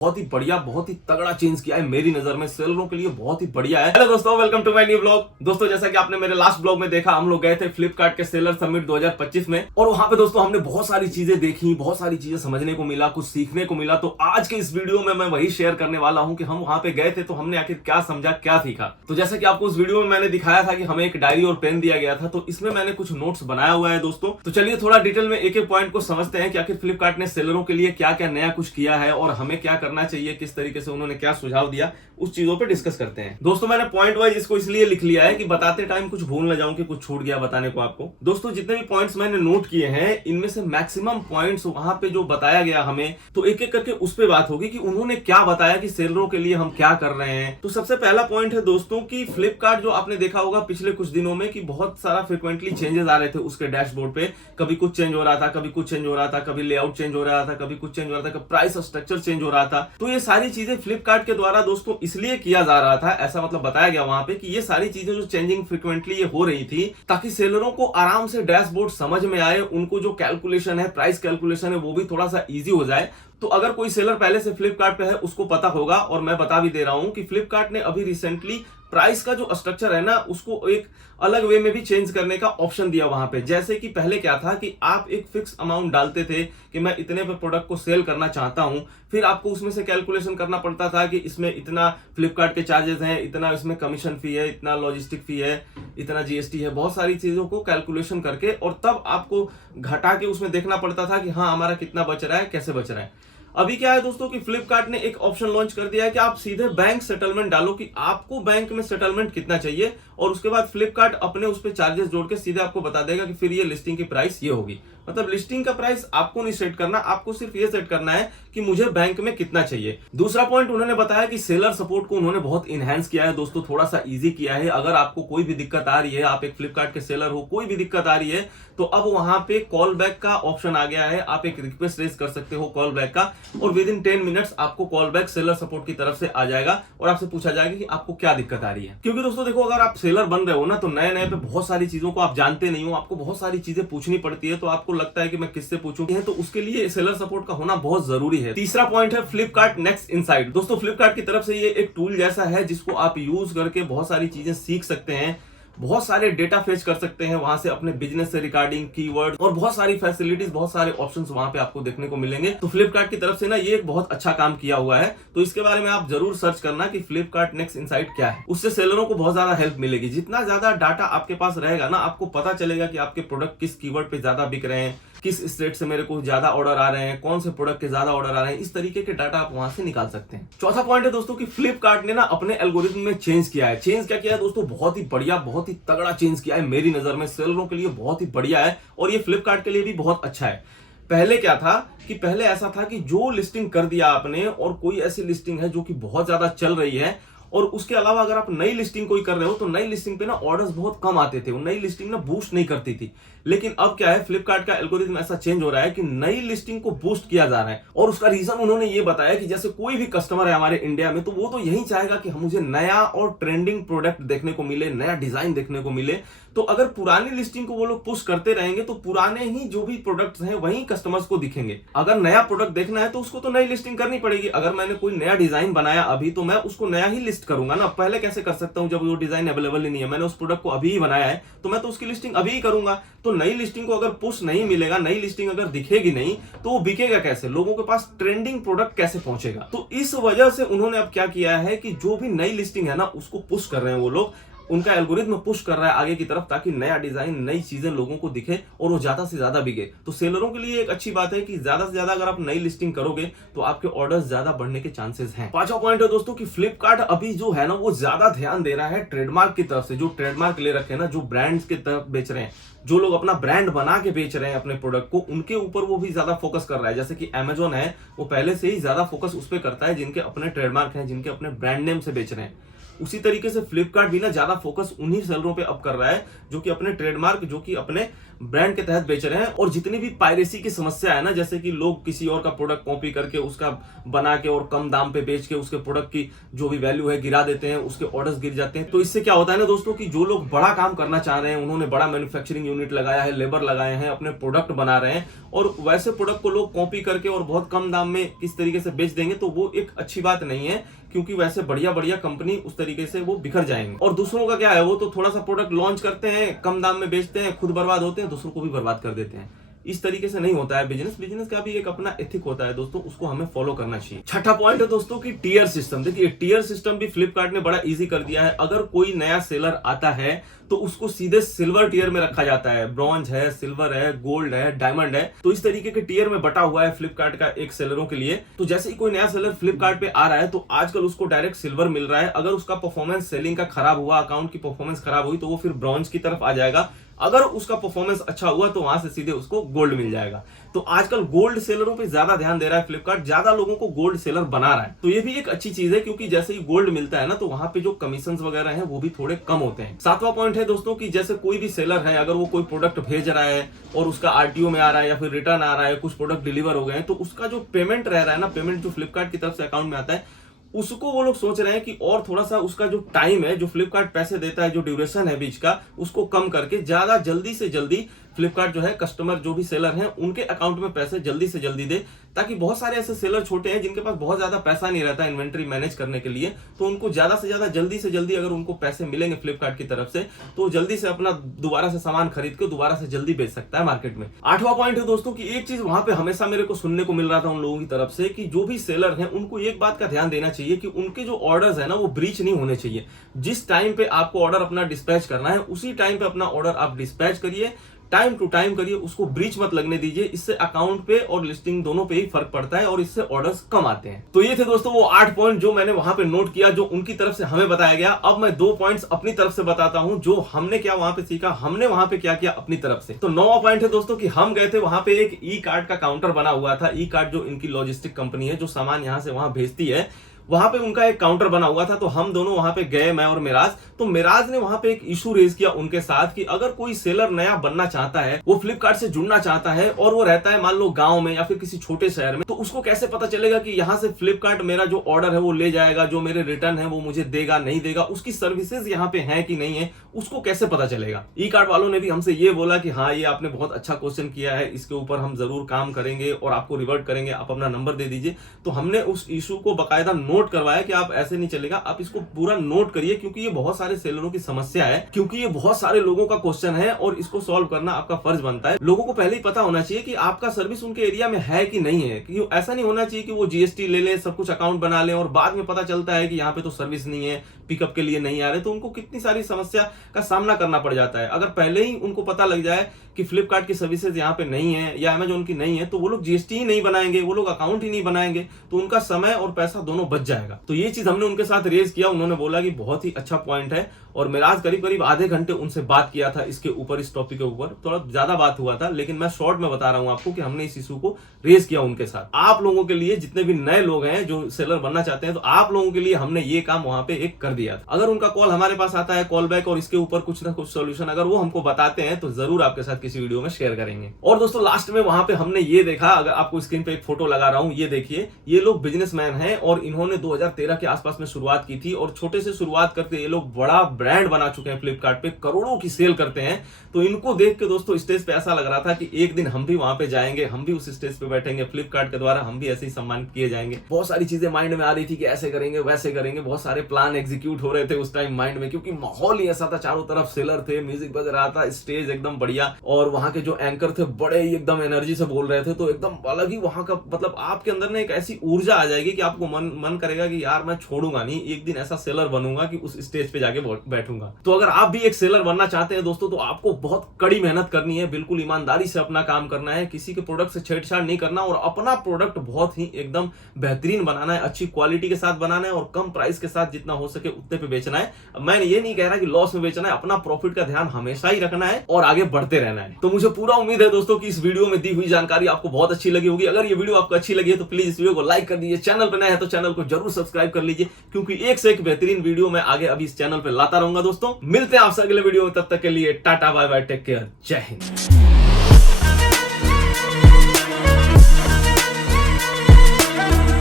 बहुत ही बढ़िया, बहुत ही तगड़ा चेंज किया है मेरी नजर में। सेलरों के लिए बहुत ही बढ़िया है। हेलो दोस्तों, welcome to my new blog. दोस्तों, जैसा कि आपने मेरे लास्ट ब्लॉग में देखा, हम लोग गए थे फ्लिपकार्ट के सेलर समिट 2025 में, और वहां पे दोस्तों हमने बहुत सारी चीजें देखी, बहुत सारी चीजें समझने को मिला, कुछ सीखने को मिला। तो आज के इस वीडियो में मैं वही शेयर करने वाला हूं कि हम वहां पे गए थे तो हमने आखिर क्या समझा, क्या सीखा। तो जैसा कि आपको उस वीडियो में मैंने दिखाया था कि हमें एक डायरी और पेन दिया गया था, तो इसमें मैंने कुछ नोट्स बनाया हुआ है दोस्तों। तो चलिए थोड़ा डिटेल में एक एक पॉइंट को समझते हैं कि आखिर फ्लिपकार्ट ने सेलरों के लिए क्या क्या नया कुछ किया है और हमें क्या करना चाहिए, किस तरीके से उन्होंने क्या सुझाव दिया, उस चीजों पे डिस्कस करते हैं। दोस्तों, मैंने पॉइंट वाइज इसको इसलिए लिख लिया है कि बताते टाइम कुछ भूल ना जाऊं कि कुछ छूट गया बताने को आपको। दोस्तों, जितने भी पॉइंट्स मैंने नोट किए हैं, इनमें से मैक्सिमम पॉइंट्स वहां पे जो बताया गया हमें, तो एक एक करके उस पे बात होगी कि उन्होंने क्या बताया कि सेलरों के लिए हम क्या कर रहे हैं। तो सबसे पहला पॉइंट है दोस्तों कि फ्लिपकार्ट, जो आपने देखा होगा पिछले कुछ दिनों में कि बहुत सारा फ्रिक्वेंटली चेंजेस आ रहे थे उसके डैशबोर्ड पे। कभी कुछ चेंज हो रहा था, कभी कुछ चेंज हो रहा था, कभी लेआउट चेंज हो रहा था, कभी कुछ चेंज हो रहा था, कभी प्राइस स्ट्रक्चर चेंज हो रहा था। तो ये सारी चीजें फ्लिपकार्ट के द्वारा दोस्तों इसलिए किया जा रहा था, ऐसा मतलब बताया गया वहां पे कि ये सारी चीजें जो चेंजिंग फ्रिक्वेंटली ये हो रही थी, ताकि सेलरों को आराम से डैशबोर्ड समझ में आए, उनको जो कैलकुलेशन है, प्राइस कैलकुलेशन है, वो भी थोड़ा सा इजी हो जाए। तो अगर कोई सेलर पहले से फ्लिपकार्ट पे है उसको पता होगा, और मैं बता भी दे रहा हूं कि फ्लिपकार्ट ने अभी रिसेंटली प्राइस का जो स्ट्रक्चर है ना, उसको एक अलग वे में भी चेंज करने का ऑप्शन दिया वहां पे। जैसे कि पहले क्या था कि आप एक फिक्स अमाउंट डालते थे कि मैं इतने पे प्रोडक्ट को सेल करना चाहता हूं, फिर आपको उसमें से कैलकुलेशन करना पड़ता था कि इसमें इतना फ्लिपकार्ट के चार्जेस हैं, इतना इसमें कमीशन फी है, इतना लॉजिस्टिक फी है, इतना जीएसटी है, बहुत सारी चीजों को कैलकुलेशन करके, और तब आपको घटा के उसमें देखना पड़ता था कि हाँ हमारा कितना बच रहा है, कैसे बच रहा है। अभी क्या है दोस्तों कि फ्लिपकार्ट ने एक ऑप्शन लॉन्च कर दिया है कि आप सीधे बैंक सेटलमेंट डालो कि आपको बैंक में सेटलमेंट कितना चाहिए, और उसके बाद फ्लिपकार्ट अपने उस पर चार्जेस जोड़ के सीधे आपको बता देगा कि फिर ये लिस्टिंग की प्राइस ये होगी। मतलब लिस्टिंग का प्राइस आपको नहीं सेट करना, आपको सिर्फ ये सेट करना है कि मुझे बैंक में कितना चाहिए। दूसरा पॉइंट उन्होंने बताया कि सेलर सपोर्ट को उन्होंने बहुत इनहेंस किया है दोस्तों, थोड़ा सा इजी किया है। अगर आपको कोई भी दिक्कत आ रही है, आप एक फ्लिपकार्ट के सेलर हो, कोई भी दिक्कत आ रही है, तो अब वहां पे कॉल बैक का ऑप्शन आ गया है। आप एक रिक्वेस्ट रेज कर सकते हो कॉल बैक का, और विद इन 10 मिनट्स आपको कॉल बैक सेलर सपोर्ट की तरफ से आ जाएगा और आपसे पूछा जाएगा कि आपको क्या दिक्कत आ रही है। क्योंकि दोस्तों देखो, अगर आप सेलर बन रहे हो ना, तो नए नए पे बहुत सारी चीजों को आप जानते नहीं हो, आपको बहुत सारी चीजें पूछनी पड़ती है, तो आपको लगता है कि मैं किससे पूछूं, तो उसके लिए सेलर सपोर्ट का होना बहुत जरूरी है। तीसरा पॉइंट है फ्लिपकार्ट नेक्स्ट इनसाइट। दोस्तों, फ्लिपकार्ट की तरफ से ये एक टूल जैसा है जिसको आप यूज करके बहुत सारी चीजें सीख सकते हैं, बहुत सारे डेटा फेच कर सकते हैं वहां से, अपने बिजनेस से रिगार्डिंग कीवर्ड और बहुत सारी फैसिलिटीज, बहुत सारे ऑप्शंस वहां पे आपको देखने को मिलेंगे। तो फ्लिपकार्ट की तरफ से ना ये एक बहुत अच्छा काम किया हुआ है, तो इसके बारे में आप जरूर सर्च करना कि फ्लिपकार्ट नेक्स्ट इनसाइट क्या है। उससे सेलरों को बहुत ज्यादा हेल्प मिलेगी। जितना ज्यादा डाटा आपके पास रहेगा ना, आपको पता चलेगा कि आपके प्रोडक्ट किस कीवर्ड पे ज्यादा बिक रहे हैं, किस स्टेट से मेरे को ज्यादा ऑर्डर आ रहे हैं, कौन से प्रोडक्ट के ज्यादा ऑर्डर आ रहे हैं। इस तरीके के डाटा आप वहां से निकाल सकते हैं। चौथा पॉइंट है दोस्तों कि फ्लिपकार्ट ने ना अपने एल्गोरिथम में चेंज किया है। चेंज क्या किया है दोस्तों? बहुत ही बढ़िया, बहुत ही तगड़ा चेंज किया है मेरी नजर में। सेलरों के लिए बहुत ही बढ़िया है, और ये फ्लिपकार्ट के लिए भी बहुत अच्छा है। पहले क्या था कि पहले ऐसा था कि जो लिस्टिंग कर दिया आपने, और कोई ऐसी लिस्टिंग है जो कि बहुत ज्यादा चल रही है, और उसके अलावा अगर आप नई लिस्टिंग कोई कर रहे हो, तो नई लिस्टिंग पे ना ऑर्डर्स बहुत कम आते थे, वो नई लिस्टिंग ना बूस्ट नहीं करती थी। लेकिन अब क्या है, फ्लिपकार्ट का एल्गोरिथम ऐसा चेंज हो रहा है कि नई लिस्टिंग को बूस्ट किया जा रहा है। और उसका रीजन उन्होंने ये बताया कि जैसे कोई भी कस्टमर है हमारे इंडिया में, तो वो तो यही चाहेगा कि मुझे नया और ट्रेंडिंग प्रोडक्ट देखने को मिले, नया डिजाइन देखने को मिले। तो अगर पुरानी लिस्टिंग को वो लोग पुश करते रहेंगे, तो पुराने ही जो भी प्रोडक्ट्स हैं वही कस्टमर्स को दिखेंगे। अगर नया प्रोडक्ट देखना है तो उसको तो नई लिस्टिंग करनी पड़ेगी। अगर मैंने कोई नया डिजाइन बनाया अभी, तो मैं उसको नया ही लिस्ट करूंगा ना। पहले कैसे कर सकता हूं जब वो डिजाइन अवेलेबल ही नहीं है, मैंने उस प्रोडक्ट को अभी ही बनाया है, तो मैं तो उसकी लिस्टिंग अभी ही करूंगा। तो नई लिस्टिंग को अगर पुश नहीं मिलेगा, नई लिस्टिंग अगर दिखेगी नहीं, तो वो बिकेगा कैसे, लोगों के पास ट्रेंडिंग प्रोडक्ट कैसे पहुंचेगा। तो इस वजह से उन्होंने अब क्या किया है कि जो भी नई लिस्टिंग है ना, उसको पुश कर रहे हैं वो लोग, उनका एल्गोरिथम पुश कर रहा है आगे की तरफ, ताकि नया डिजाइन, नई चीजें लोगों को दिखे और वो ज्यादा से ज्यादा बिके। तो सेलरों के लिए एक अच्छी बात है कि ज्यादा से ज्यादा अगर आप नई लिस्टिंग करोगे, तो आपके ऑर्डर्स ज्यादा बढ़ने के चांसेस हैं। पांचवा पॉइंट है दोस्तों कि फ्लिपकार्ट अभी जो है ना, वो ज्यादा ध्यान दे रहा है ट्रेडमार्क की तरफ से। जो ट्रेडमार्क ले रखे हैं ना, जो ब्रांड्स की तरफ बेच रहे हैं, जो लोग अपना ब्रांड बना के बेच रहे हैं अपने प्रोडक्ट को, उनके ऊपर वो भी ज्यादा फोकस कर रहा है। जैसे कि अमेजोन है, वो पहले से ही ज्यादा फोकस उस पर करता है जिनके अपने ट्रेडमार्क हैं, जिनके अपने ब्रांड नेम से बेच रहे हैं। उसी तरीके से फ्लिपकार्ट भी ना ज्यादा फोकस उन्हीं सेलरों पे अब कर रहा है जो कि अपने ट्रेडमार्क, जो कि अपने ब्रांड के तहत बेच रहे हैं। और जितनी भी पायरेसी की समस्या है ना, जैसे कि लोग किसी और का प्रोडक्ट कॉपी करके उसका बना के और कम दाम पे बेच के उसके प्रोडक्ट की जो भी वैल्यू है गिरा देते हैं, उसके ऑर्डर्स गिर जाते हैं। तो इससे क्या होता है ना दोस्तों कि जो लोग बड़ा काम करना चाह रहे हैं, उन्होंने बड़ा मैन्युफैक्चरिंग यूनिट लगाया है, लेबर लगाए हैं, अपने प्रोडक्ट बना रहे हैं, और वैसे प्रोडक्ट को लोग कॉपी करके और बहुत कम दाम में किस तरीके से बेच देंगे, तो वो एक अच्छी बात नहीं है, क्योंकि वैसे बढ़िया बढ़िया कंपनी उस तरीके से वो बिखर जाएंगे। और दूसरों का क्या है, वो तो थोड़ा सा प्रोडक्ट लॉन्च करते हैं, कम दाम में बेचते हैं, खुद बर्बाद होते हैं, दूसरों को भी बर्बाद कर देते हैं। इस तरीके से नहीं होता है बिजनेस। बिजनेस का भी एक अपना एथिक होता है दोस्तों, उसको हमें फॉलो करना चाहिए। छठा पॉइंट है दोस्तों की टियर सिस्टम। देखिए टियर सिस्टम भी फ्लिपकार्ट ने बड़ा इजी कर दिया है। अगर कोई नया सेलर आता है तो उसको सीधे सिल्वर टियर में रखा जाता है। ब्रॉन्ज है, सिल्वर है, गोल्ड है, डायमंड है, तो इस तरीके के टियर में बटा हुआ है फ्लिपकार्ट का एक सेलरों के लिए। तो जैसे ही कोई नया सेलर फ्लिपकार्ट पे आ रहा है तो आजकल उसको डायरेक्ट सिल्वर मिल रहा है। अगर उसका परफॉर्मेंस सेलिंग का खराब हुआ, अकाउंट की परफॉर्मेंस खराब हुई, तो वो फिर ब्रॉन्ज की तरफ आ जाएगा। अगर उसका परफॉर्मेंस अच्छा हुआ तो वहां से सीधे उसको गोल्ड मिल जाएगा। तो आजकल गोल्ड सेलरों पे ज्यादा ध्यान दे रहा है फ्लिपकार्ट, ज्यादा लोगों को गोल्ड सेलर बना रहा है। तो ये भी एक अच्छी चीज है, क्योंकि जैसे ही गोल्ड मिलता है ना, तो वहां पे जो कमीशन वगैरह हैं वो भी थोड़े कम होते हैं। सातवां पॉइंट है दोस्तों कि जैसे कोई भी सेलर है, अगर वो कोई प्रोडक्ट भेज रहा है और उसका आरटीओ में आ रहा है या फिर रिटर्न आ रहा है, कुछ प्रोडक्ट डिलीवर हो गए हैं, तो उसका जो पेमेंट रह रहा है ना, पेमेंट जो फ्लिपकार्ट की तरफ से अकाउंट में आता है, उसको वो लोग सोच रहे हैं कि और थोड़ा सा उसका जो टाइम है, जो फ्लिपकार्ट पैसे देता है, जो ड्यूरेशन है बीच का, उसको कम करके ज्यादा जल्दी से जल्दी फ्लिपकार्ट जो है कस्टमर, जो भी सेलर हैं, उनके अकाउंट में पैसे जल्दी से जल्दी दे। ताकि बहुत सारे ऐसे सेलर छोटे हैं जिनके पास बहुत ज्यादा पैसा नहीं रहता इन्वेंट्री मैनेज करने के लिए, तो उनको ज्यादा से ज्यादा जल्दी से जल्दी अगर उनको पैसे मिलेंगे फ्लिपकार्ट की तरफ से, तो जल्दी से अपना दोबारा से सामान खरीद के दोबारा से जल्दी बेच सकता है मार्केट में। आठवां पॉइंट है दोस्तों की एक चीज वहां पे हमेशा मेरे को सुनने को मिल रहा था उन लोगों की तरफ से, कि जो भी सेलर हैं उनको एक बात का ध्यान देना चाहिए कि उनके जो ऑर्डर्स है ना, वो ब्रीच नहीं होने चाहिए। जिस टाइम पे आपको ऑर्डर अपना डिस्पैच करना है, उसी टाइम पे अपना ऑर्डर आप डिस्पैच करिए, टाइम टू टाइम करिए, उसको ब्रीच मत लगने दीजिए। इससे अकाउंट पे और लिस्टिंग दोनों पे ही फर्क पड़ता है और इससे ऑर्डर्स कम आते हैं। तो ये थे दोस्तों वो 8 पॉइंट जो मैंने वहां पे नोट किया, जो उनकी तरफ से हमें बताया गया। अब मैं 2 पॉइंट्स अपनी तरफ से बताता हूं, जो हमने क्या वहां पे सीखा, हमने वहां पे क्या किया अपनी तरफ से। तो 9वां पॉइंट है दोस्तों कि हम गए थे वहां पे, एक ई कार्ड का काउंटर बना हुआ था। ई कार्ड जो इनकी लॉजिस्टिक कंपनी है, जो सामान यहां से वहां भेजती है, वहां पे उनका एक काउंटर बना हुआ था। तो हम दोनों वहां पे गए, मैं और मिराज। तो मिराज ने वहां पे एक इशू रेज किया उनके साथ कि अगर कोई सेलर नया बनना चाहता है, वो फ्लिपकार्ट से जुड़ना चाहता है, और वो रहता है मान लो गांव में या फिर किसी छोटे शहर में, तो उसको कैसे पता चलेगा कि यहाँ से फ्लिपकार्ट मेरा जो ऑर्डर है वो ले जाएगा, जो मेरे रिटर्न है वो मुझे देगा नहीं देगा, उसकी सर्विसेज यहाँ पे है कि नहीं है, उसको कैसे पता चलेगा। ई कार्ड वालों ने भी हमसे ये बोला कि हाँ, ये आपने बहुत अच्छा क्वेश्चन किया है, इसके ऊपर हम जरूर काम करेंगे और आपको रिवर्ट करेंगे, आप अपना नंबर दे दीजिए। तो हमने उस इशू को बाकायदा नोट करवाया कि आप ऐसे नहीं चलेगा, आप इसको पूरा नोट करिए, क्योंकि ये बहुत सारे सेलरों की समस्या है, क्योंकि ये बहुत सारे लोगों का क्वेश्चन है और इसको सॉल्व करना आपका फर्ज बनता है। लोगों को पहले ही पता होना चाहिए कि आपका सर्विस उनके एरिया में है कि नहीं है। कि ऐसा नहीं होना चाहिए कि वो जीएसटी ले ले, सब कुछ अकाउंट बना ले और बाद में पता चलता है कि यहाँ पे तो सर्विस नहीं है, पिकअप के लिए नहीं आ रहे, तो उनको कितनी सारी समस्या का सामना करना पड़ जाता है। अगर पहले ही उनको पता लग जाए कि फ्लिपकार्ट की सर्विसेज यहाँ पे नहीं है या अमेजोन की नहीं है, तो वो लोग जीएसटी ही नहीं बनाएंगे, वो लोग अकाउंट ही नहीं बनाएंगे, तो उनका समय और पैसा दोनों बच जाएगा। तो ये चीज हमने उनके साथ रेज किया, उन्होंने बोला कि बहुत ही अच्छा पॉइंट है, और मिराज करीब करीब आधे घंटे उनसे बात किया था इसके ऊपर, इस टॉपिक के ऊपर। थोड़ा ज्यादा बात हुआ था, लेकिन मैं शॉर्ट में बता रहा हूं आपको कि हमने इस इशू को रेज किया उनके साथ। आप लोगों के लिए, जितने भी नए लोग हैं जो सेलर बनना चाहते हैं, तो आप लोगों के लिए हमने ये काम वहां पे एक कर दिया था। अगर उनका कॉल हमारे पास आता है, कॉल बैक, और इसके ऊपर कुछ ना कुछ सोल्यूशन अगर वो हमको बताते हैं, तो जरूर आपके साथ किसी वीडियो में शेयर करेंगे। और दोस्तों लास्ट में वहां पे हमने ये देखा, अगर आपको स्क्रीन पे एक फोटो लगा रहा हूं, ये देखिए, ये लोग बिजनेसमैन हैं और इन्होंने 2013 के आसपास में शुरुआत की थी, और छोटे से शुरुआत करके ये लोग बड़ा ब्रांड बना चुके हैं फ्लिपकार्ट पे, करोड़ों की सेल करते हैं। तो इनको देख के दोस्तों स्टेज पे ऐसा लग रहा था कि एक दिन हम भी वहां पे जाएंगे, हम भी उस स्टेज पे बैठेंगे, फ्लिपकार्ट के द्वारा हम भी ऐसे ही सम्मानित किए जाएंगे। बहुत सारी चीजें माइंड में आ रही थी कि ऐसे करेंगे वैसे करेंगे, बहुत सारे प्लान एग्जीक्यूट हो रहे थे उस टाइम माइंड में, क्योंकि माहौल ही ऐसा था, चारों तरफ सेलर थे, म्यूजिक बज रहा था, स्टेज एकदम बढ़िया, और वहां के जो एंकर थे बड़े ही एकदम एनर्जी से बोल रहे थे। तो एकदम अलग ही वहां का, मतलब आपके अंदर ना एक ऐसी ऊर्जा आ जाएगी कि आपको मन करेगा कि यार मैं छोड़ूंगा नहीं, एक दिन ऐसा सेलर बनूंगा कि उस स्टेज पे जाके बैठूंगा। तो अगर आप भी एक सेलर बनना चाहते हैं दोस्तों, तो आपको बहुत कड़ी मेहनत करनी है, बिल्कुल ईमानदारी से अपना काम करना है, किसी के प्रोडक्ट से छेड़छाड़ नहीं करना, और अपना प्रोडक्ट बहुत ही एकदम बेहतरीन बनाना है, अच्छी क्वालिटी के साथ बनाना है, और कम प्राइस के साथ जितना हो सके उतने पे बेचना है। मैं ये नहीं कह रहा कि लॉस में बेचना है, अपना प्रॉफिट का ध्यान हमेशा ही रखना है और आगे बढ़ते रहना है। तो मुझे पूरा उम्मीद है दोस्तों कि इस वीडियो में दी हुई जानकारी आपको बहुत अच्छी लगी होगी। अगर ये वीडियो आपको अच्छी लगी है तो प्लीज इस वीडियो को लाइक कर दीजिए, चैनल पर नए हैं तो चैनल को जरूर सब्सक्राइब कर लीजिए, क्योंकि एक से एक बेहतरीन वीडियो मैं आगे अभी इस चैनल पे लाता रहूंगा। दोस्तों मिलते हैं आपसे अगले वीडियो में, तब तक के लिए tata bye bye, take care, जय हिंद।